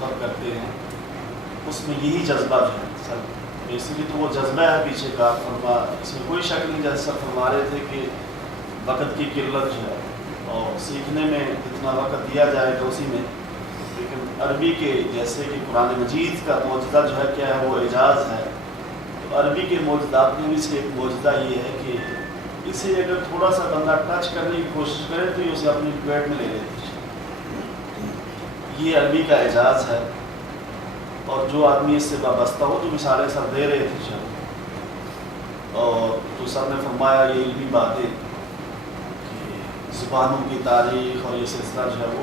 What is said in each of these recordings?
منتخب کرتے ہیں اس میں یہی جذبہ جو ہے سر بیسکلی تو وہ جذبہ ہے پیچھے کا فرما، اس میں کوئی شک نہیں، جیسے سر فرما رہے تھے کہ وقت کی قلت جو ہے اور سیکھنے میں جتنا وقت دیا جائے گا اسی میں، لیکن عربی کے جیسے کہ قرآن مجید کا معجزہ جو ہے کیا ہے وہ اعجاز ہے، تو عربی کے معجزات میں بھی سے ایک معجزہ یہ ہے کہ اسے اگر تھوڑا سا بندہ ٹچ کرنے کی کوشش کرے تو یہ اسے اپنی پیٹ میں لے لیتی ہے، یہ عربی کا اعجاز ہے۔ اور جو آدمی اس سے وابستہ ہو، جو مثالیں سر دے رہے تھے شاید، اور تو سر نے فرمایا یہ علمی باتیں کہ زبانوں کی تاریخ اور یہ سلسلہ جو ہے وہ،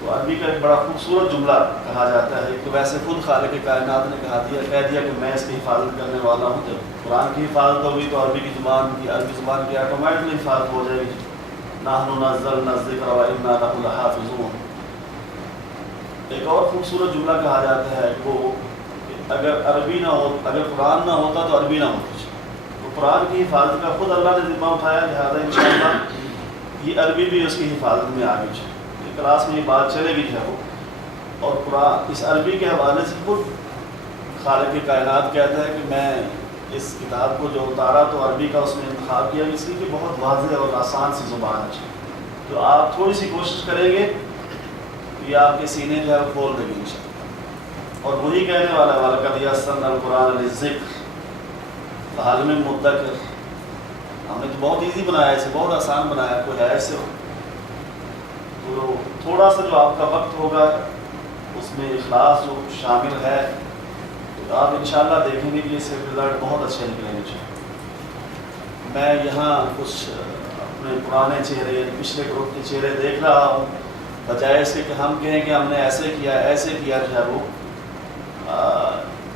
تو عربی کا ایک بڑا خوبصورت جملہ کہا جاتا ہے کہ ویسے خود خالق کائنات نے کہہ دیا کہ میں اس کی حفاظت کرنے والا ہوں۔ جب قرآن کی حفاظت ہوگی تو عربی زبان کی آٹومیٹکلی حفاظت ہو جائے گی۔ نحن نزلنا الذکر وإنا لہ لحافظون۔ ایک اور خوبصورت جملہ کہا جاتا ہے وہ اگر عربی نہ ہو، اگر قرآن نہ ہوتا تو عربی نہ ہوتی، تو قرآن کی حفاظت کا خود اللہ نے ذمہ اٹھایا، لہٰذا انشاءاللہ یہ عربی بھی اس کی حفاظت میں آگے چلے، کلاس میں یہ بات چلے گی جو وہ، اور قرآن اس عربی کے حوالے سے خود خالق کائنات کہتا ہے کہ میں اس کتاب کو جو اتارا تو عربی کا اس میں انتخاب کیا اس لیے کہ بہت واضح اور آسان سی زبان ہے، تو آپ تھوڑی سی کوشش کریں گے یہ آپ کے سینے جو ہے وہ کھول دیں گے انشاءاللہ۔ اور وہی کہنے والا وَلَقَدْ يَسَّرْنَا الْقُرْآنَ لِلذِّكْرِ فَهَلْ مِن مُدَّكِرٍ، ہم نے تو بہت ایزی بنایا، اسے بہت آسان بنایا، کوئی ہے ایسے ہو تو تھوڑا سا جو آپ کا وقت ہوگا اس میں اخلاص جو شامل ہے تو آپ انشاءاللہ دیکھیں گے کہ اس سے رزلٹ بہت اچھے نکلیں گے۔ میں یہاں کچھ اپنے پرانے چہرے پچھلے گروپ کے چہرے دیکھ رہا ہوں، بجائے اس کے کہ ہم کہیں کہ ہم نے ایسے کیا جو ہے وہ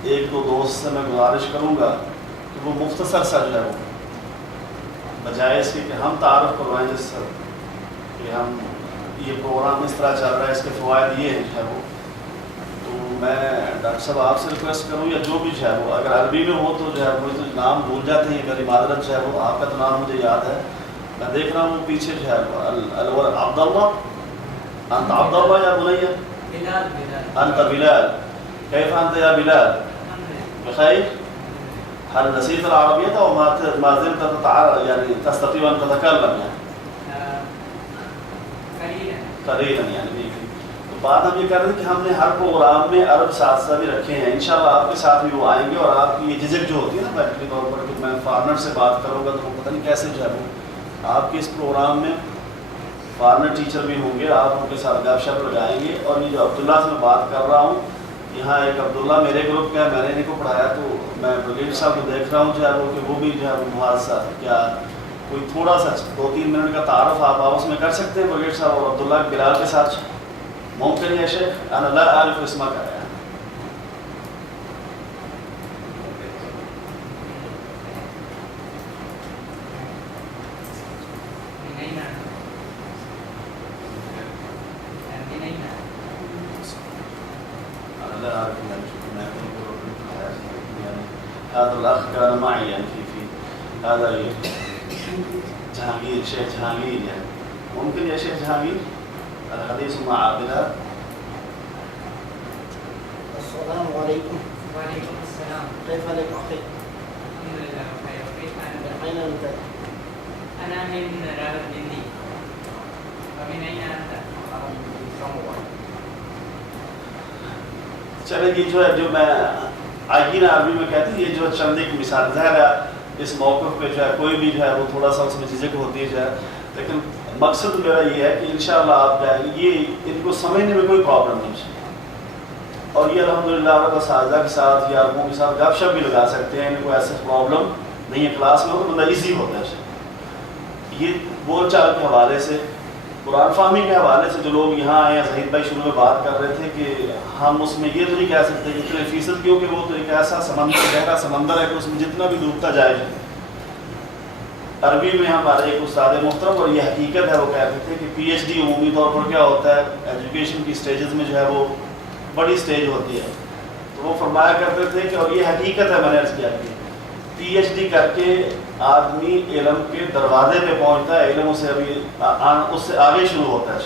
ایک دو دوست سے میں گزارش کروں گا کہ وہ مختصر سا جو ہے وہ بجائے اس کے کہ ہم تعارف کروائیں جس سے کہ ہم یہ پروگرام اس طرح چل رہا ہے، اس کے فوائد یہ ہیں جو ہے وہ، تو میں ڈاکٹر صاحب آپ سے ریکویسٹ کروں یا جو بھی جو ہے وہ اگر عربی میں ہو تو جو ہے وہ نام بھول جاتے ہیں، میری معذرت جو ہے وہ، آپ کا تو نام مجھے یاد ہے، میں دیکھ رہا ہوں پیچھے جو ہے عبداللہ، انت عبداللہ یا بنیہ؟ بلال انت بلال، كيف انت يا بلال؟ بخير؟ هل نسيت العربية او ما زلت يعني تستطيع ان تتكلم يعني؟ قليلا يعني۔ تو بات ہم یہ کر رہے ہیں کہ ہم نے ہر پروگرام میں عرب اساتذہ بھی رکھے ہیں، انشاءاللہ آپ کے ساتھ بھی وہ آئیں گے، اور آپ کی یہ جھجک جو ہوتی ہے نا بیٹری طور پر کہ میں فارنر سے بات کروں گا تو وہ پتہ نہیں کیسے جو ہے وہ، آپ کے اس پروگرام میں فارنر ٹیچر بھی ہوں گے، آپ ان کے ساتھ گپ شپ لگائیں گے۔ اور یہ جو عبداللہ سے میں بات کر رہا ہوں، یہاں ایک عبداللہ میرے گروپ کا ہے، میں نے ان کو پڑھایا، تو میں بریگیڈ صاحب کو دیکھ رہا ہوں جو ہے وہ کہ وہ بھی جو ہے وہ محاذ کیا کوئی تھوڑا سا 2-3 منٹ کا تعارف آپ آپس میں کر سکتے ہیں بریگیڈ صاحب اور عبداللہ بلال کے ساتھ؟ ممکن ہے شیخ؟ انا لا اعرف اسمک ہے هذا الأخ كان معي يعني في هذا جهانگیر، شیخ جهانگیر يعني ممكن يا شيخ جهانگیر الحديث مع بلال؟ السلام عليكم. وعليكم السلام. كيف حالك أخي؟ الحمد لله بخير. كيف أنت؟ من أين أنت؟ أنا من راولپنڈی. ومن أين أنت؟ چلے جی جو ہے جو میں آئین عربی میں کہتے ہیں یہ جو چند ایک مثال، ظاہر ہے اس موقف پہ جو ہے کوئی بھی جو ہے وہ تھوڑا سا اس میں جھجک ہوتی ہے جو ہے، لیکن مقصد میرا یہ ہے کہ انشاءاللہ آپ جائیں گے، یہ ان کو سمجھنے میں کوئی پرابلم نہیں ہے، اور یہ الحمدللہ عرب اساتذہ کے ساتھ یا عربوں کے ساتھ گپ شپ بھی لگا سکتے ہیں، ان کو ایسا پرابلم نہیں ہے، کلاس میں ہو تو بندہ ایزی ہوتا ہے۔ یہ بول چال کے حوالے سے، قرآن فہمی کے حوالے سے جو لوگ یہاں آئے ہیں، زہید بھائی شروع میں بات کر رہے تھے کہ ہم اس میں یہ تو نہیں کہہ سکتے کہ اتنے فیصد، کیونکہ وہ تو ایک ایسا سمندر، گہرا سمندر ہے کہ اس میں جتنا بھی ڈوبتا جائے۔ عربی میں ہمارے ایک استاد محترم، اور یہ حقیقت ہے، وہ کہتے تھے کہ پی ایچ ڈی عمومی طور پر کیا ہوتا ہے ایجوکیشن کی سٹیجز میں جو ہے وہ بڑی سٹیج ہوتی ہے، تو وہ فرمایا کرتے تھے کہ اور یہ حقیقت ہے، میں نے عرض کیا کہ پی ایچ ڈی کر کے آدمی علم کے دروازے پہ پہنچتا ہے، علم اسے ابھی اس سے آگے شروع ہوتا ہے،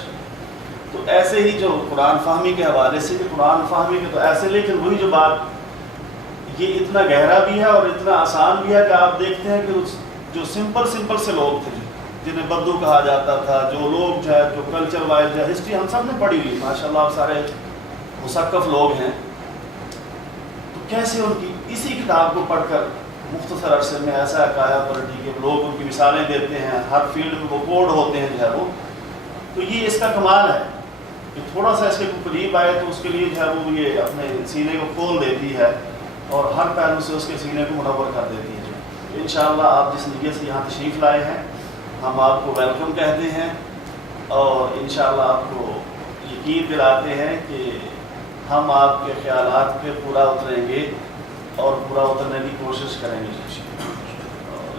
تو ایسے ہی جو قرآن فہمی کے حوالے سے کہ قرآن فہمی کے تو ایسے، لیکن وہی جو بات یہ اتنا گہرا بھی ہے اور اتنا آسان بھی ہے کہ آپ دیکھتے ہیں کہ جو سمپل سے لوگ تھے جنہیں بدو کہا جاتا تھا، جو لوگ جو ہے جو کلچر وائز جو ہسٹری ہم سب نے پڑھی ہوئی، ماشاء اللہ آپ سارے مثقف لوگ ہیں، تو کیسے ان کی اسی کتاب کو پڑھ کر مختصر عرصے میں ایسا عقایا پلٹی کہ لوگ ان کی مثالیں دیتے ہیں، ہر فیلڈ میں وہ کوڈ ہوتے ہیں جو ہے وہ، تو یہ اس کا کمال ہے کہ تھوڑا سا اس کے قریب آئے تو اس کے لیے جو ہے وہ یہ اپنے سینے کو کھول دیتی ہے اور ہر پہلو سے اس کے سینے کو منور کر دیتی ہے. جو انشاءاللہ آپ جس نیت سے یہاں تشریف لائے ہیں ہم آپ کو ویلکم کہتے ہیں اور انشاءاللہ آپ کو یقین دلاتے ہیں کہ ہم آپ کے خیالات پہ پورا اتریں گے اور پورا اترنے کی کوشش کریں گے.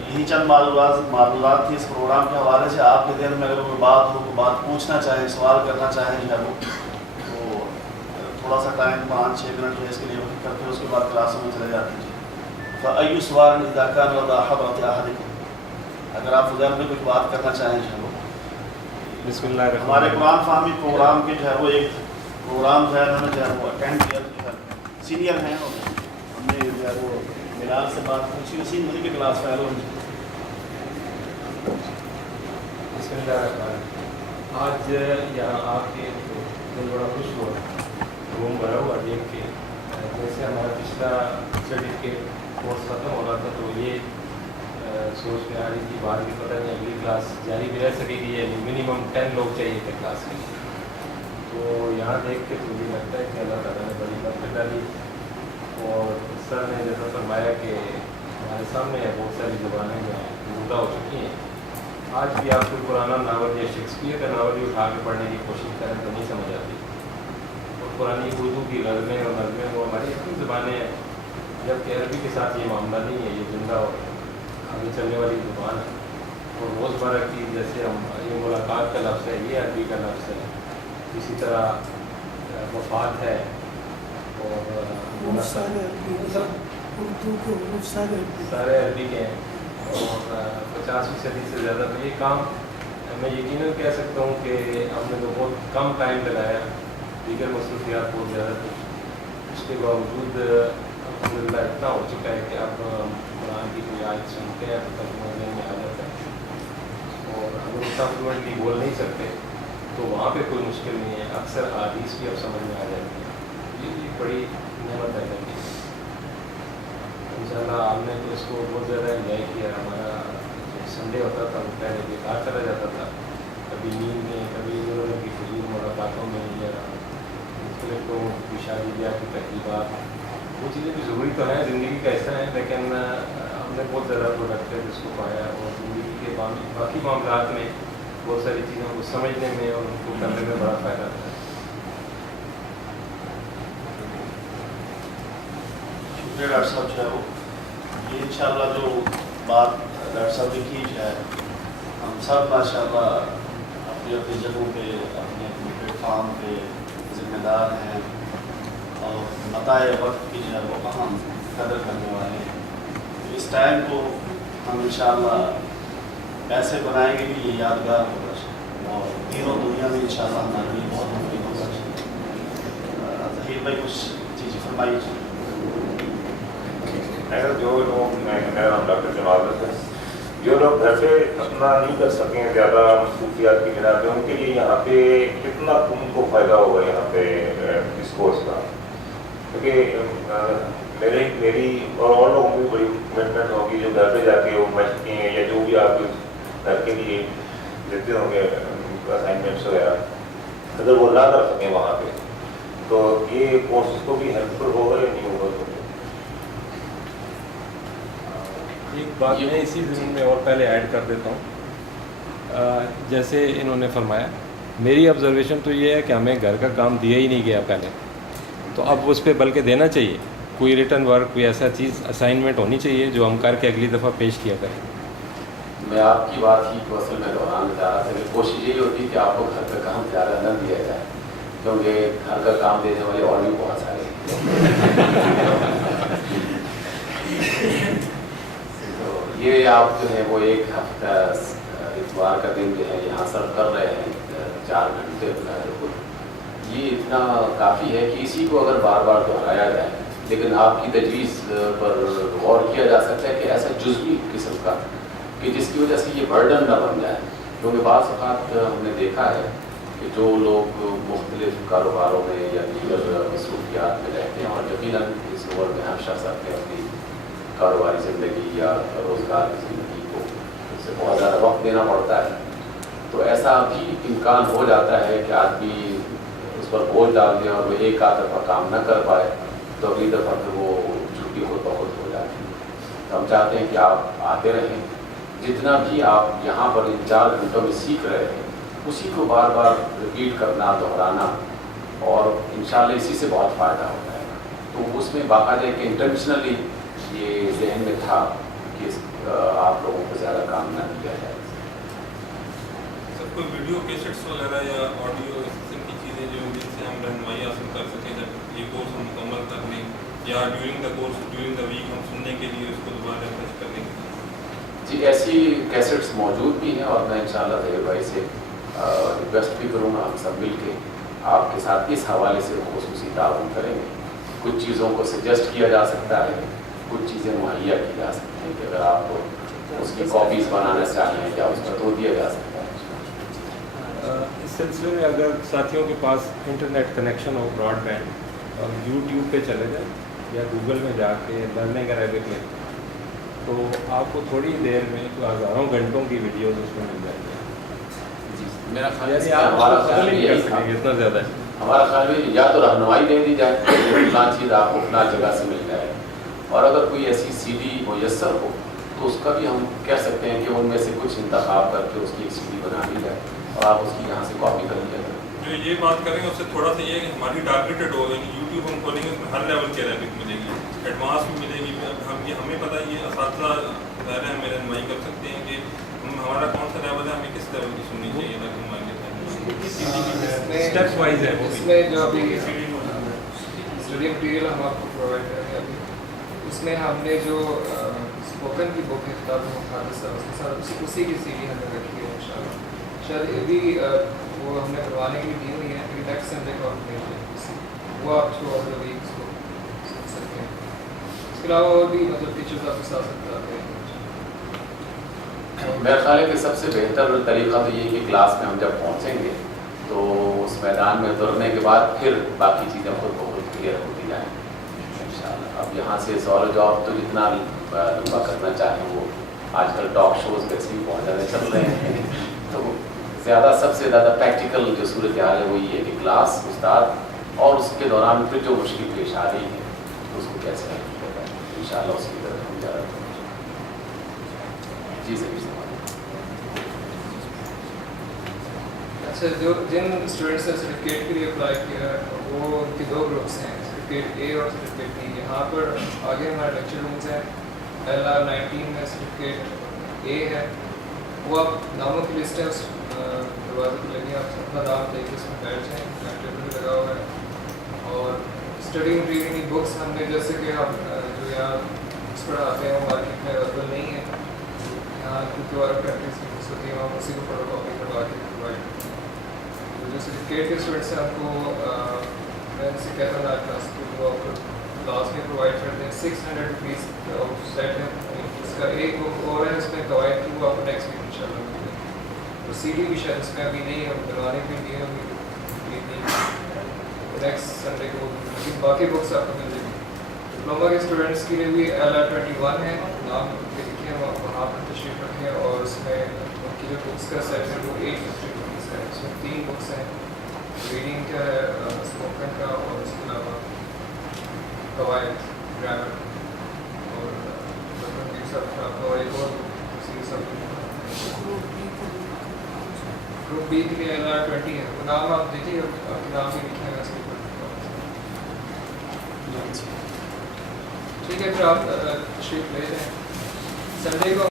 یہی چند معلومات تھی اس پروگرام کے حوالے سے. آپ کے دل میں اگر کوئی بات ہو، کوئی بات پوچھنا چاہیں، سوال کرنا چاہیں جو ہے وہ، تو تھوڑا سا ٹائم 5-6 منٹ جو ہے اس کے لیے وقت کر کے اس کے بعد کلاسوں میں چلے جاتے ہیں. فأي سؤال إذا كان لدى حضرة أحدكم، اگر آپ فضیل میں کچھ بات کرنا چاہیں جو ہے وہ. بسم اللہ الرحمن ہمارے الرحیم. قرآن فہمی پروگرام کے جو ہے وہ ایک پروگرام جو ہے انہوں نے جو ہے وہ اٹینڈ کیا، جو ہے سینئر ہیں اور ہم نے جو ہے وہ بلال سے بات پوچھی، اسی مجھے کے کلاس فیلو ہیں. بسم اللہ الرحمن الرحیم. آج یہاں آ کے دل بڑا خوش ہوا، روم بھرا ہوا دیکھ کے. جیسے ہمارا پچھلا سرٹیفکیٹ کورس ختم ہو رہا تھا تو یہ سوچ میں آ رہی تھی بعد بھی پتہ نہیں اگلی کلاس جاری بھی رہ سکے گی، یعنی منیمم 10 لوگ چاہیے تھے کلاس کے لیے. تو یہاں دیکھ کے تو مجھے لگتا ہے کہ اللہ تعالیٰ نے بڑی برکت ڈالی. اور سر نے جیسا فرمایا کہ ہمارے سامنے بہت ساری زبانیں جو ہیں مردہ ہو چکی ہیں. آج بھی آپ کو پرانا ناول یا شیکسپیئر کا ناول بھی اٹھا کے پڑھنے کی کوشش کریں تو نہیں سمجھ آتی. اور پرانی اردو کی غزلیں اور نظمیں وہ ہماری اپنی زبانیں ہیں، جبکہ عربی کے ساتھ یہ معاملہ نہیں ہے، یہ زندہ اور آگے چلنے والی زبان ہے. اور روزمرہ کی جیسے ہم یہ ملاقات کا لفظ ہے، یہ عربی کا لفظ ہے. اسی طرح وفات ہے اور سارے عربی کے ہیں. اور 50% سے زیادہ تو یہ کام میں یقیناً کہہ سکتا ہوں کہ ہم نے تو بہت کم ٹائم لگایا، دیگر مصروفیات بہت زیادہ تھی. اس کے باوجود الحمدللہ اتنا ہو چکا ہے کہ اب قرآن کی کوئی آیت سنتے ہیں تو ترجمہ میں آ جاتا ہے. اور اگر اتنا فلوئنٹلی بول نہیں سکتے تو وہاں پہ کوئی مشکل نہیں ہے، اکثر حدیث بھی اب سمجھ میں آ جاتی ہے. یہ بڑی نعمت ہے. انشاءاللہ آپ نے تو اس کو بہت زیادہ انجوائے کیا. ہمارا سنڈے ہوتا تھا وہ پہلے بیکار چلا جاتا تھا، کبھی نیند میں، کبھی کی فضول ملاقاتوں میں، یا مختلف لوگوں کی شادی بیاہ کی تقریبات. وہ چیزیں بھی ضروری تو ہیں، زندگی کا حصہ ہیں، لیکن ہم نے بہت زیادہ پروڈکٹیو اس کو پایا. اور زندگی کے باقی معاملات میں بہت ساری چیزوں کو سمجھنے میں اور ان کو کرنے میں بڑا فائدہ تھا. شکریہ ڈاکٹر صاحب جو ہے وہ. یہ انشاءاللہ جو بات ڈاکٹر صاحب نے کی جو ہے، ہم سب ماشاءاللہ اپنی اپنی جگہوں پہ اپنے اپنے پلیٹ فارم پہ ذمہ دار ہیں اور متاع وقت کی جو ہے وہ اہم قدر کرنے والے ہیں. اس ٹائم کو ہم انشاءاللہ ایسے بنائیں گے کہ یہ یادگار ہوگا اور تینوں دنیا میں انشاءاللہ ہمارے لیے بہت مفید ہوگا. ظہیر بھائی کچھ چیزیں فرمائیے. اگر جو لوگ ڈاکٹر جمال ہے جو لوگ گھر سے اپنا نہیں کر سکیں زیادہ مصروفیات کی بنا پہ، ان کے لیے یہاں پہ کتنا ان کو فائدہ ہوگا یہاں پہ اس کورس کا؟ کیونکہ میری اور لوگوں کی بڑی کمٹمنٹ ہوگی جو گھر پہ جا کے وہ مشقیں یا جو بھی آپ گھر کے لیے دیتے ہوں گے اسائنمنٹس وغیرہ، اگر وہ نہ کر سکیں وہاں پہ تو یہ کورس کو بھی ہیلپ فل ہوگا یا نہیں ہوگا؟ ایک بات میں اسی ضمن میں اور پہلے ایڈ کر دیتا ہوں. جیسے انہوں نے فرمایا، میری آبزرویشن تو یہ ہے کہ ہمیں گھر کا کام دیا ہی نہیں گیا پہلے، تو اب اس پہ بلکہ دینا چاہیے. کوئی ریٹن ورک، کوئی ایسا چیز اسائنمنٹ ہونی چاہیے جو ہم کر کے اگلی دفعہ پیش کیا کریں. میں آپ کی بات ہی کو اصل میں دہرانا چاہ رہا تھا کہ کوشش یہی ہوتی ہے کہ آپ کو گھر کا کام زیادہ نہ دیا جائے، کیونکہ گھر کا کام دینے والے اور بھی بہت سارے تو یہ آپ جو ہے وہ ایک ہفتہ اتوار کا دن جو ہے یہاں سرو کر رہے ہیں 4 گھنٹے یہ اتنا کافی ہے کہ اسی کو اگر بار بار دہرایا جائے، لیکن آپ کی تجویز پر غور کیا جا سکتا ہے کہ ایسا جزوی قسم کا کہ جس کی وجہ سے یہ برڈن نہ بن جائے. کیونکہ بعض اوقات ہم نے دیکھا ہے کہ جو لوگ مختلف کاروباروں میں یا دیگر مصروفیات میں رہتے ہیں اور یقیناً اس عمر میں ہر شخص اپنی کاروباری زندگی یا روزگار کی زندگی کو اس سے بہت زیادہ وقت دینا پڑتا ہے، تو ایسا بھی امکان ہو جاتا ہے کہ آدمی اس پر بوجھ ڈال دیں اور وہ ایک آدھ دفعہ کام نہ کر پائے تو اگلی دفعہ پھر وہ چھٹی خود بخود ہو جاتی ہے. تو ہم چاہتے ہیں کہ آپ آتے رہیں، جتنا بھی آپ یہاں پر ان 4 گھنٹوں میں سیکھ رہے ہیں اسی کو بار بار رپیٹ کرنا، دہرانا، اور انشاءاللہ اسی سے بہت فائدہ ہوتا ہے. تو اس میں باقاعدہ کہ انٹینشنلی یہ ذہن میں تھا کہ آپ لوگوں کو زیادہ کام نہ دیا جائے. سب کوئی ویڈیو کیسٹس وغیرہ یا آڈیو اس قسم کی چیزیں جو جن سے ہم رہنمائی حاصل کر سکیں جب یہ کورس ہم مکمل کر لیں، یا during the course during the week ہم سننے کے لیے اس کو دوبارہ ریفریش کرنے کے لیے؟ جی ایسی کیسٹس موجود بھی ہیں، اور میں انشاءاللہ ظہیر بھائی سے ریکویسٹ بھی کروں گا، ہم سب مل کے آپ کے ساتھ اس حوالے سے خصوصی تعاون کریں گے. کچھ چیزوں کو سجیسٹ کیا جا سکتا ہے، کچھ چیزیں مہیا کی جا سکتی ہیں کہ اگر آپ کو اس کی کاپیز بنانا چاہیں کیا اس پر تو دیا جا سکتا ہے. اس سلسلے میں اگر ساتھیوں کے پاس انٹرنیٹ کنیکشن ہو براڈ بینڈ، اور یوٹیوب پہ چلے جائیں یا گوگل میں جا کے لرننگ عربک میں، تو آپ کو تھوڑی دیر میں ہزاروں گھنٹوں کی ویڈیوز اس میں مل جائیں گے. میرا خیال ہے ہمارا خیال اتنا زیادہ ہے. ہمارا خیال میں یا تو رہنمائی دے دی جائے کہ فلاں چیز آپ کو فلاں جگہ سے مل جائے، اور اگر کوئی ایسی سی ڈی میسر ہو تو اس کا بھی ہم کہہ سکتے ہیں کہ ان میں سے کچھ انتخاب کر کے اس کی ایک سی ڈی بنا لی جائے اور آپ اس کی یہاں سے کاپی کر لیا جائے. جو یہ بات کریں گے اس سے تھوڑا سا یہ ہے کہ ہماری ٹارگیٹڈ ہو، یعنی یوٹیوب ہم کھولیں گے اس میں ہر لیول کی عربک ملے گی، ایڈوانس بھی ملے گی. ہمیں پتہ ہے یہ اساتذہ ظاہر ہے ہمیں رہنمائی کر سکتے ہیں کہ ہمارا کون سا لیول ہے، ہمیں کس لیول کی سننی چاہیے تاکہ ہم آگے اسٹیپ وائز ہے. اس میں جو ابھی اسٹڈی مٹیریل ہم آپ کو پرووائڈ کریں گے، ابھی اس میں ہم نے جو اسپوکن کی بک ہے کتاب مقدسہ اس کے ساتھ اسی کی سی ڈی ہم نے رکھی ہے. انشاءاللہ شاید یہ بھی وہ ہم نے بنوانے کے لیے دی ہوئی ہے کہ نیکسٹ سنڈے کو ہم دیں گے، وہ آپ کو اوور ویکس کو سن سکتے ہیں. اس کے علاوہ اور بھی مطلب ٹیچرز آپ کے ساتھ آتے ہیں. میرا خیال ہے کہ سب سے بہتر طریقہ تو یہ کہ کلاس میں ہم جب پہنچیں گے تو اس میدان میں اترنے کے بعد پھر باقی چیزیں خود بخود کلیئر ہوتی جائیں انشاءاللہ. اب یہاں سے سوال و جواب تو جتنا لمبا کرنا چاہیں وہ آج کل ٹاک شوز ویسے ہی بہت زیادہ چل رہے ہیں، تو زیادہ سب سے زیادہ پریکٹیکل جو صورتحال ہے وہ یہ ہے کہ کلاس، استاد اور اس کے دوران پھر جو مشکل پیش آ رہی ہے اس کو کیسے حل کیا جائے. انشاءاللہ اس کی طرف ہم زیادہ جی سر. اچھا، جو جن اسٹوڈنٹس نے سرٹیفکیٹ کے لیے اپلائی کیا ہے وہ ان کے 2 گروپس ہیں، سرٹیفکیٹ اے اور سرٹیفکیٹ بی. یہاں پر آگے ہمارے لیکچر رومز ہیں. LR19 میں سرٹیفکیٹ اے ہے، وہ آپ ناموں کی لسٹ ہے اس دروازے پہ لگی، آپ اپنا نام دے کے اس میں بیٹھ جائیں. ٹیبل بھی لگا ہوا ہے. اور اسٹڈی مٹیریل کی بکس ہم نے جیسے کہ ہم جو یہاں بکس پڑھاتے ہیں وہ مارکیٹ میں اویلیبل نہیں ہے. یہاں کیونکہ اور پریکٹس کی بکس ہوتی ہیں وہاں اسی کو فوٹو کاپی کروا کے پرووائڈ کرتے ہیں. جو سرٹیفکیٹ کے اسٹوڈنٹس ہیں ہم کو میں سے کہتا ہوں کلاس کو وہ آپ کو کلاس میں پرووائڈ کرتے ہیں. 600 روپیز سیٹ ہے، اس کا ایک بک اور ہے اس میں قواعد کی، وہ آپ کو نیکسٹ ویک انشاءاللہ ملے گی. تو سی ڈی بھی شاید اس میں ابھی نہیں ہے، بنوانے کے لیے ابھی نیکسٹ سنڈے کو، لیکن باقی بکس آپ کو مل جائیں گی. ڈپلوما کے اسٹوڈنٹس کے لیے بھی LR21 ہے، نام لکھیں وہاں پر تشریف رکھیں. اور اس میں ان کی جو بکس کا سیٹ ہے وہ 850 روپیز کا ہے. اس میں 3 بکس ہیں، ریڈنگ کا ہے، اسپوکن کا، اور اس کے علاوہ قواعد، گرامر اور اور ایک اور گروپ بی کے لیے LR20 ہے. وہ نام آپ دیکھیے، آپ کے نام بھی لکھیں گا اس کے اوپر. ٹھیک ہے، پھر آپ تشریف لے جائیں. سنڈے کو